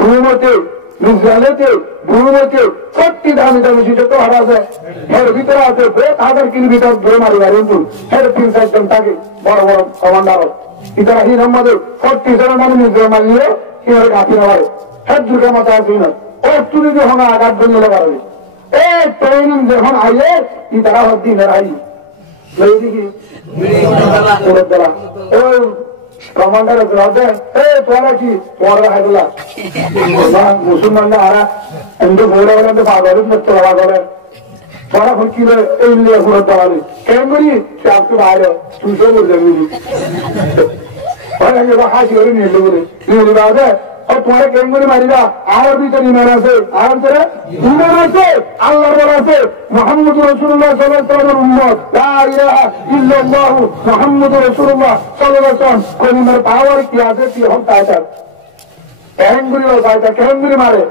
ভূমতে ইসরায়েলেতে ভূমতে 40 দামি দামি শিশু হারা আছে এর ভিতরে আছে 1000 কিলোমিটার দূরে মারি কিন্তু এর 3-4 জন থাকে বড় বড় কমান্ডার ইতারা হি নম্বরে 47 দামি ইসরায়েল মারলে কি আর গাছি না পারে হেড দুর্গা মাথা আছে না ও তুলি যখন আঘাত দিলে পারবে এই ট্রেনিং যখন আইলে ইতারা হদ্দি নেরাই লই দেখি ওরা ওই কমান্ডার আছে তোরা কি তোরা হাইলা মুসলমান না আরা এমনি বড় বড় পাগল মতো পাগল তোরা কি এই লিয়ে পুরো দাঁড়ালি কেন করি চাপকে বাইরে তুই সব বলে যাবি ওরা যে হাসি করে নিয়ে বলে নিয়ে বাজে और तुम्हारे केंगुरी मारीदा और भी तो ईमान আছে আর তোরা ईमान আছে আল্লাহর বলা আছে মুহাম্মদুর রাসূলুল্লাহ সাল্লাল্লাহু আলাইহি ওয়াসাল্লামের উম্মত লা ইলাহা ইল্লাল্লাহ মুহাম্মদুর রাসূলুল্লাহ সাল্লাল্লাহু আলাইহি ওয়াসাল্লাম কলিমার পাওয়ার কি আছে কি হল তাইটা কেঙ্গুরি বাজাইটা কেঙ্গুরি মারে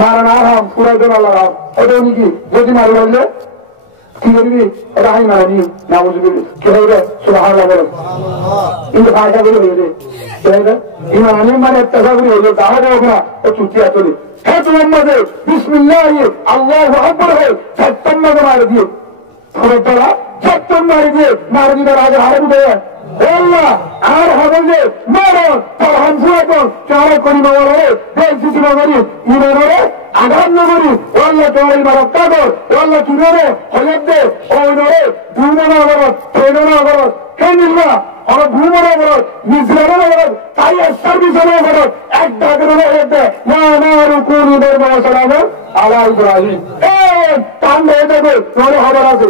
মারা না হাম পুরো জন আল্লাহ রাম ওটা কি যদি মারি বললে কি করবি ওটা হাই মারি নাউজুবিল্লাহ কি হবে সুবহানাল্লাহ বলো সুবহানাল্লাহ ইন ফায়দা বলে হইবে ইমানের মানে তাসাবুরি হইলো তাহলে ওরা ও চুটিয়া চলে হে মুহাম্মদে বিসমিল্লাহ আল্লাহু আকবার হে সত্যম মারে দিও পুরোটা সত্যম মারে দিয়ে মারে দিবার আগে হারে উঠে আল্লাহ আর হবে যে মারো তার হামসুয়াত চারা করি বলে দেখছি কি করি ইমানরে আগাম নগরী আল্লাহ তোমার ইবাদত কর আল্লাহ চুরে হয়ে দে ওই নরে দুমনা অবরত তেরোনা অবরত কেন না और घूमना बरत निजराना बरत ताई सर्विस होना बरत एक डाकरना होते ना ना रुकून इधर मौसलाम आला इब्राहिम ए कान दे दे तोरे खबर আছে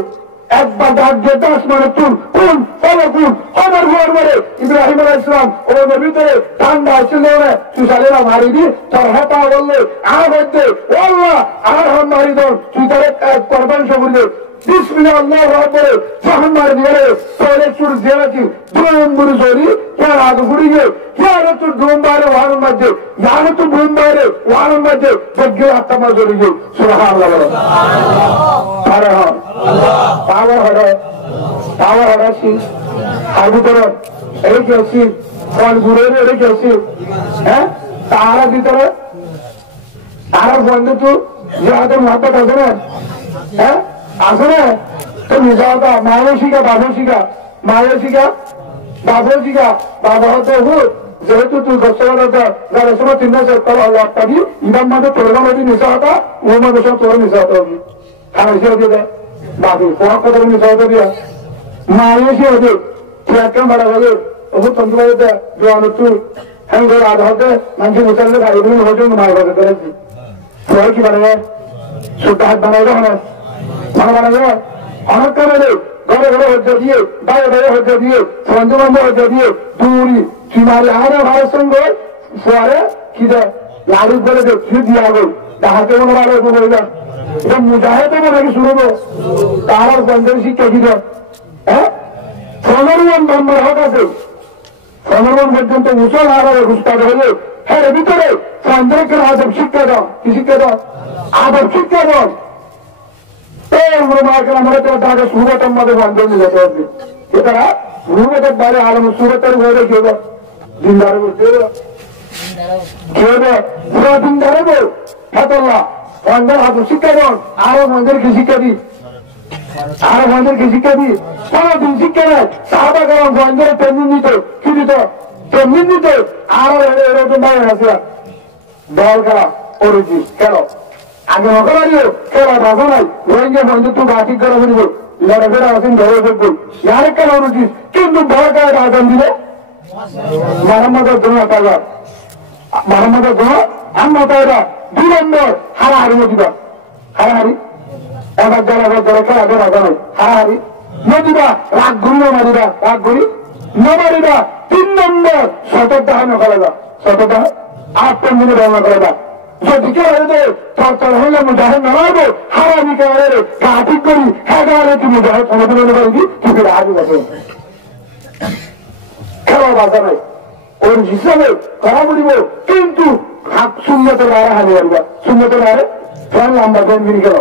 একবার ডাক দিয়ে 10 মিনিট কোন ফলাকুন ওমর গোরমরে ইব্রাহিম আলাইহিস সালাম ও নবীতে ঠান্ডা ছিল না সুসালেরা মারি দি তোর হাতা বললে আর হতে আল্লাহ আর হাম মারি দাও তুই তারে কুরবান সবুরে বিসমিল্লাহ আল্লাহু আকবার জাহান মার দিয়ে তোরে চুর জেরাতি দুম মুরি জরি क्या आग गुड़ी है क्या रे तू डूम बारे वाहन मध्य यार तू डूम बारे वाहन मध्य जग्गे आत्मा जोड़ी है सुभान अल्लाह अरे हां पावर हरा सी आगु तरह एक ऐसी कौन गुरे रे एक ऐसी हैं तारा की तरह तारा बंद तू ज्यादा मोहब्बत है ना हैं আসলে তো নিজাতা মানসিকা বাবসিকা মানসিকা বাবসিকা বাবা হতে হুত যেহেতু তুই গছবাদা যারা সময় তিন মাস একটা আল্লাহ পাবি ইদাম মাঝে তোর মাঝে নিজাতা ও মাঝে সব তোর নিজাতা হবে খানা এসে দিয়ে দেয় বাবু তোমার কথা নিজাতা দিয়া মানসি হবে তুই একটা বাড়া হবে ও তন্ত্র হতে জোয়ান তুই হ্যাঁ ঘর আধা হতে মানুষ মুসাল্লে ভাই বোন হতে মায়ের কথা করেছি তোর কি বাড়াবে সুদ্ধ হাত বানাবে না অনেক কারণে ঘরে ঘরে হজ্জা দিয়ে বাইরে বাইরে হজ্জা দিয়ে বন্ধু বান্ধব হজ্জা দিয়ে দূরি চুমারি আরে ভাইয়ের সঙ্গে পরে কি দেয় লাড়ু করে দেখি দিয়া গো হাতে মনে ভালো বলে এটা মুজাহেদে নাকি শুরু তার বন্ধের শিক্ষা কি দেয় হ্যাঁ 15 নম্বর হক আছে 15 পর্যন্ত মুসল আর ঘুষটা হলে হ্যাঁ ভিতরে চন্দ্রকে আদব শিক্ষা দাও কি শিক্ষা দাও আদব শিক্ষা দাও सूरत मध्ये बांधून इतरा सूरत बारे आलम सूरत घेऊ दिनदार पुरा दिनदार हातला मंदिर हाथ शिक्षा दो आरो मंदिर की शिक्षा दी आरो मंदिर की शिक्षा दी কোনো দিন শিক্ষা নেই সাহাবা কালাম মন্দিরে ট্রেনিং দিত কি দিত ট্রেনিং দিত আরো এরকম বাইরে আছে দল খেলা অরুচি কেন আগে মকলারিও খেলা ভাষা নাই রোহিঙ্গা বন্ধু তো বাকি করা বলব লড়াফেরা আসেন ধরে দেখবো ইয়ার কেন রুচিস কিন্তু ভয় কায় আদান দিলে মারামাদের দোয়া টাকা মারামাদের দোয়া আমরা তাইরা 2 নম্বর হারাহারি নদীবা হারাহারি এবার যারা খেলা ধরা জানো হারাহারি নদীবা রাগ ঘুরিও মারিবা রাগ ঘুরি নমারিবা 3 নম্বর সততা নকলাবা সততা 8 মিনিট রওনা করাবা যদি কেউ তোর হলে মুজাহিদ নামাবো হারামি কারে কাটি করি হেগারে কি মুজাহিদ সমাধান করবি তুই আজ বসে খেলা বাধা নাই ওর হিসাবে করা বলিব কিন্তু হাত শূন্যতে বাইরে হারিয়ে আসবা শূন্যতে বাইরে ফ্যান লম্বা ফ্যান গিরি গেল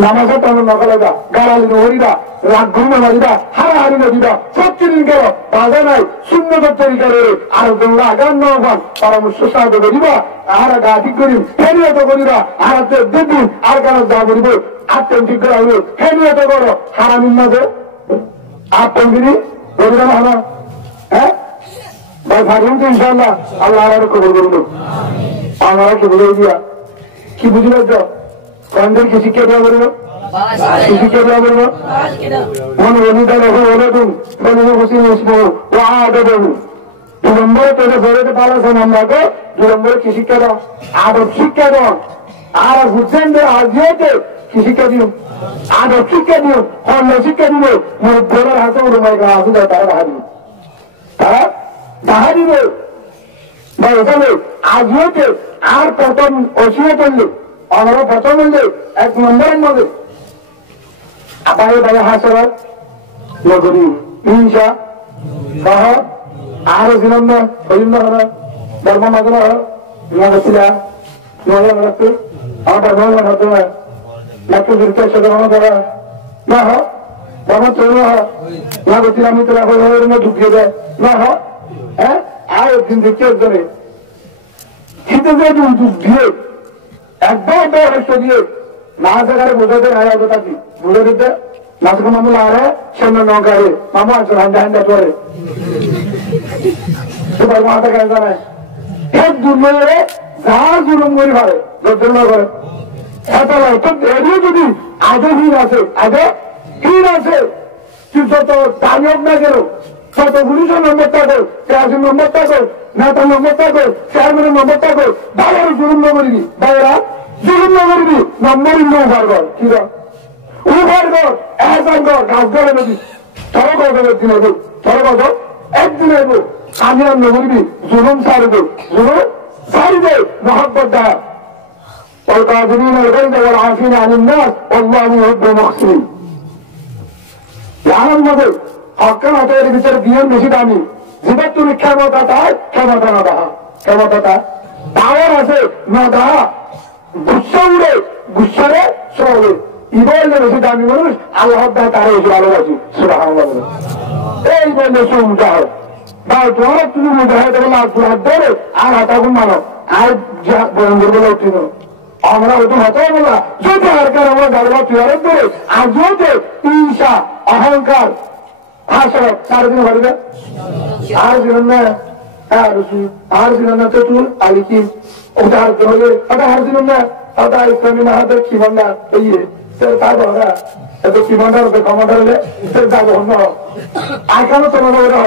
নামাজের টানো নকলাইবা গাড়ালি নহরিবা রাগ ঘুমে মারিবা হারাহারি নদীবা প্রতিদিন গেল বাধা নাই শূন্য তরিকারে আর তোমরা আগান নগান পরামর্শ সাহায্য করিবা আর গা ঠিক করি হেনিয়ত করিবা আর দেখুন আর কেন যা করিব আত্ম ঠিক করা হইল হেনিয়ত করো হারামিন মাঝে আত্মগিরি করিবা না হারা হ্যাঁ ভাই ভাবুন তো ইনশাল্লাহ আল্লাহ আর কবর করুন আমরা কি বুঝাই দিয়া কি বুঝিল কয়েকদের কি শিক্ষা দেওয়া করবো কি শিক্ষা দেওয়া করবো মনে অনিদান ওলাদুন বলে হোসেন ইসমু ও আদবু 2 নম্বরে তোদের ঘরেতে পালাছেন আমরাকে 2 নম্বরে কি শিক্ষা দাও আদব শিক্ষা দাও আর হুসেনদের আজিয়াতে কি শিক্ষা দিও আদব শিক্ষা দিও অন্য শিক্ষা দিল মুরব্বরের হাতে উড়মাই গা আছে তারা দেখা দিবে বা ওখানে আজিয়াতে আর প্রথম অসিয়ে করলে আমরা প্রথম হইলে 1 নম্বরের মধ্যে আপায় বাবা হাসরাত নগরী হিংসা সহ আরো দিলাম না হইল না হলো ধর্ম মাঝে নগছিলা নয় রাখতে আমার নয় হতো না লাগতো জিরতে সাধারণ করা না হ ধর্ম চল না গতির আমি তোরা হয়ে ঢুকিয়ে দেয় না হ হ্যাঁ আর একদিন দেখে একজনে শীতে যে দুধ দিয়ে একদম বড় দিয়ে না জায়গায় বোঝাতে আয়া কথা কি বুঝে দিতে নাচকে মামলা আরে সামনে নৌকারে মামা আছে হান্ডা হান্ডা চলে সুপার মাথা কেন জানায় এক দুর্ময়ে যা জুলুম করি ভাবে যর্জন করে এত এরিও যদি আগে হীন আছে আগে হীন আছে তুই যত দামি হোক না কেন তত পুলিশের নম্বর থাকো কেরাসির নম্বর থাকো নেতার নম্বর থাকো চেয়ারম্যানের নম্বর থাকো বাইরে জুলুম না করিবি বাইরা জুলুম না করিবি নম্বর উপার কর কি উপার কর এহসান কর গাছ ধরে নদী চলো কত একদিন আইব চলো কত একদিন আইব আমি আর নগরিবি জুলুম সারিব জুলুম সারিবে মহাব্বত দেয় والقادرين الغيظ والعافين عن الناس والله يحب المحسنين জানার মধ্যে হকান হাতের ভিতরে বিয়ের বেশি দামি যেটা তুমি ক্ষমতা তাই ক্ষমতা না দেখা ক্ষমতা পাওয়ার আছে না দেখা গুচ্ছা উড়ে গুচ্ছারে চলে ইবল বেশি দামি মানুষ আল্লাহ তারা এসে ভালোবাসি সুবহানাল্লাহ এই বললে সুমজাহ বা তোমার তুমি মুজাহিদ বলে হাত ধরে আর হাতাগুন মানো আর বন্ধুর বলে উঠিল আমরা ওটা হতে বলা যদি আর কার আমরা গাড়বা তুয়ারে ধরে আর যদি ঈর্ষা অহংকার হাসরত সারাদিন ভরবে আর জীবন না আর জীবন না তো তুই আলি কি ওটা আর ধরে ওটা আর জীবন না ওটা ইসলামী মাহাদের কি ভান্ডার এই তাই বলা এত কি ভান্ডার ওটা কমান্ডার হলে যাব অন্য আর কেন তোমার ওরা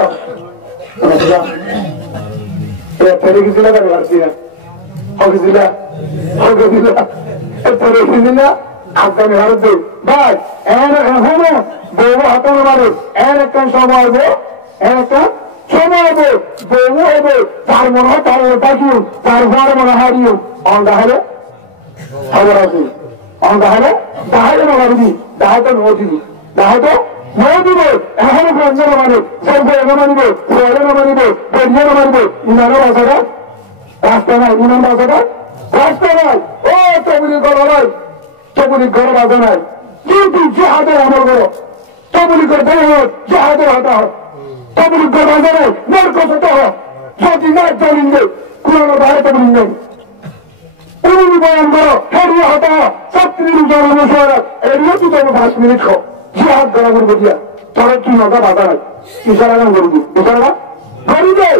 ফেরে গেছিল গাড়ি পারছি না হগেছিল হগেছিল পরে গেছিল আফগানি ভারত ভাই এখনো বউ হাতানো মানুষ এর একটা সময় হবো এর একটা সময় হবো বউ হবো তার মনে হয় তার পাখিও তার ঘর মনে হারিও অঙ্গা হলে খবর আছে অঙ্গা হলে দাহাজে মারিবি দাহাতে নদিবি দাহাতে নদিব এখনো গঞ্জনা মানিব সর্ব এনে মানিব ফুয়ারে না মানিব বেরিয়ে না মানিব ইনানের বাসাটা রাস্তা নাই ইনান বাসাটা রাস্তা নাই ও তবুলি করা নাই তবুলি ঘর বাজা নাই কিন্তু জেহাদের আমল করো তবুলি করে দেয় হোক জেহাদের হাতা হোক তবুলি ঘর বাজা নাই নরকত হোক যদি নাই দলিল নেই কোন বাইরে তবুলি নেই উনি বয়ান করো হেরিয়ে হাতা ছাত্রীর জনমশার এরিয়ে তুই তবু 5 মিনিট খাও জেহাদ করা করবো দিয়া তোর কি নটা বাধা নাই ইশারা গান করবি ইশারা করি দে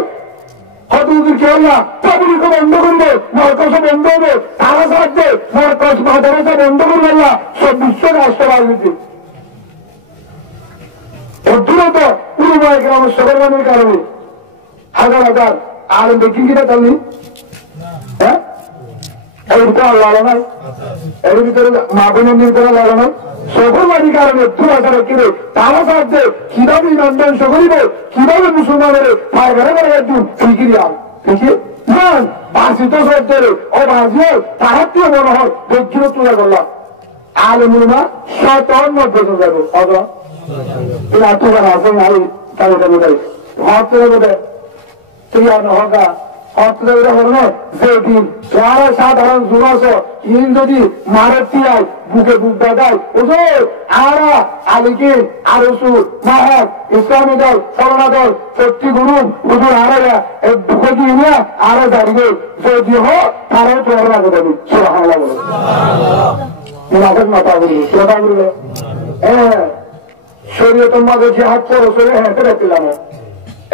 হতুদের কেউ না তবুলিকে বন্ধ করবে নরকশ বন্ধ হবে তারা থাকবে নরকশ মাদারাসা বন্ধ করবে না সব বিশ্ব রাষ্ট্র রাজনীতি অদ্ভুত উরুবাই গ্রামের সবরবানের কারণে হাজার হাজার আর দেখি কিনা তাহলে হ্যাঁ এর ভিতরে লড়া নাই এর ভিতরে মা বোনের ভিতরে লড়া নাই সকলবাদী কারণে 2000 কিলো তারা সাহায্যে কিভাবে ইমানদান সকলিব কিভাবে মুসলমানের পায়ে ঘরে ঘরে একদিন ফিকিরিয়া ঠিকই মান বাসিত সত্তরে ও বাজিয়ে তাহাত্মীয় মনে হয় দক্ষিণ তুলে করলাম আলমুলমা 57 যাবো অত তুমি আত্মকার আসেন আই তাদের বোধ হয় হক থেকে বোধ তুই আর নহকা অর্থনীতির কারণে যে দিন যারা সাধারণ যুবক ইন যদি মারতি আয় বুকে বুক দেয় হুজুর আরা আলিকে আরসুর মাহাত ইসলামী দল সরনা দল শক্তি গুরু হুজুর আরা বুকে দিয়ে নিয়ে আরো দাঁড়িয়ে যদি হোক তারাও তো আরো আগে দেবে সুবহানাল্লাহ বলে মুনাফিক মাথা বলবে শ্রোতা বলবে হ্যাঁ শরীয়তের মাঝে জিহাদ করছে হ্যাঁ করে পেলাম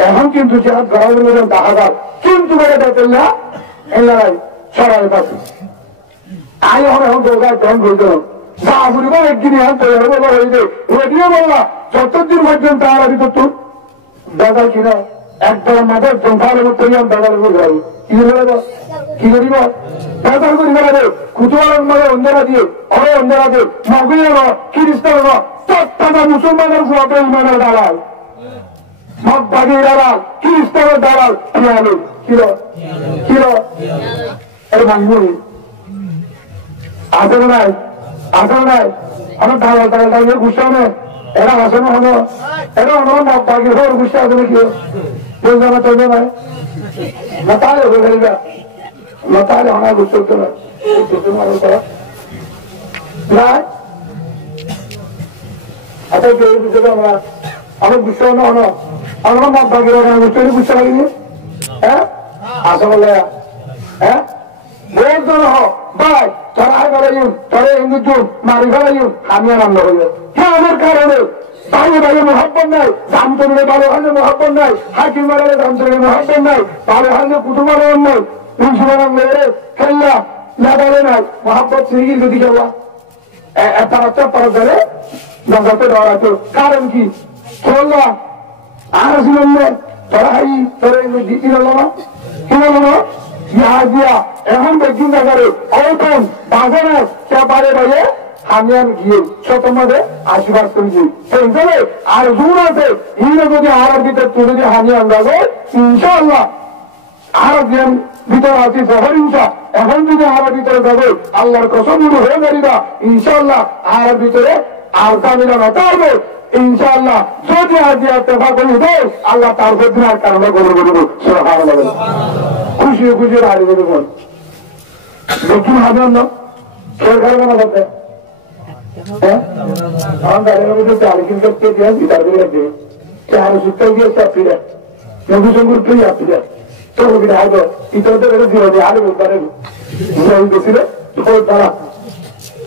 এখন কিন্তু জিহাদ করা বলবেন তাহাজার কিন্তু করে দেখেন না এই লড়াই সরাই পাচ্ছি আই এখন দোকান গ্রহণ করতে বাবুরিবার একদিন এখন তৈরি বলা হয়েছে রেডিও বললা যতদিন পর্যন্ত তারা ভিতর তোর দাদা কিনা একদম মাঝে জঙ্কার তৈরি দাদার উপর যাবে কি বলে কি করিব দাদার করি বেড়াবে কুতুয়ার মাঝে অন্যরা দিয়ে অরে অন্যরা দিয়ে মগিয়ে খ্রিস্টান প্রত্যেকটা মুসলমানের ফুয়াতে ইমানের দালাল মগ বাগির দালাল খ্রিস্টানের দালাল পিয়ালো কিলো কিলো এর ভাঙ্গুনি আসলে নাই আসলে নাই আমার দালাল দালাল দাঁড়িয়ে গুসা নেই এরা আসলে হলো এরা আমার মগ বাগির হওয়ার গুসা আছে নাকি বলবে আমার চলবে নাই না তাহলে হয়ে গেলবে না তাহলে আমার গুসা হতো না আচ্ছা কেউ বুঝতে আমরা আমার গুসা না হলো আমার মগ বাগির গুসা গুসা লাগেনি হ্যাঁ আসা বলে হ্যাঁ বলতো না ভাই চড়াই ফেলাইম চড়ে হিন্দু মারি ফেলাইম আমি আর রান্না হইব হ্যাঁ আমার কারণে বাইরে বাইরে মহাব্বত নাই দাম তরুণে ভালো হালে মহাব্বত নাই হাকিম মারালে দাম তরুণে মহাব্বত নাই ভালো হালে কুটুম মারান নাই উনসুমারান মেরে খেললা না বলে নাই মহাব্বত সিরিগির যদি খেলা একটা বাচ্চা পারা গেলে নঙ্গাতে ডরাতো কারণ কি চললা আর শুনলে তোরা হাই তোরা দিতি হলো না কি হলো না দিয়া এখন বেগিন দেখারে অল্পন বাজারে বারে বাইরে আমি গিয়ে তোমাদের আশীর্বাদ করেছি সেই আর জোর আছে হিরো যদি আর ভিতরে তুলে দিয়ে হানি আন্দাজে ইনশাআল্লাহ আর ভিতরে আছি জহর ইনশা এখন যদি আর ভিতরে যাবে আল্লাহর কসম হয়ে যারিবা ইনশাআল্লাহ আর ভিতরে আর দামিরা না পারবে ইনশাআল্লাহ যদি আজিয়া তেফা করি দে আল্লাহ তার বেদনার কারণে গরু বলবো সুবহানাল্লাহ খুশি খুশি হারিয়ে দেবে বল দেখুন হবে না খেয়ে খাবে না করতে हम गाड़ी में जो चार किलो के दिया गिटार भी रखे चार सुट्टा दिया सब फिर नबी संगुर पे या फिर तो वो गिटार दो इधर तो मेरे जीवन में आले बोलता है नहीं तो सिरे तो कोई ताला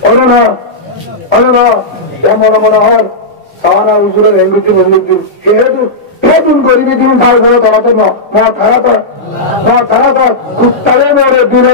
और ना क्या मोना हर सावाना उजुरे रहेंगे जो मंदिर जो ये तुम गरीबी दिन साल साल तोड़ा तो ना थारा था कुत्ता ने मेरे दिल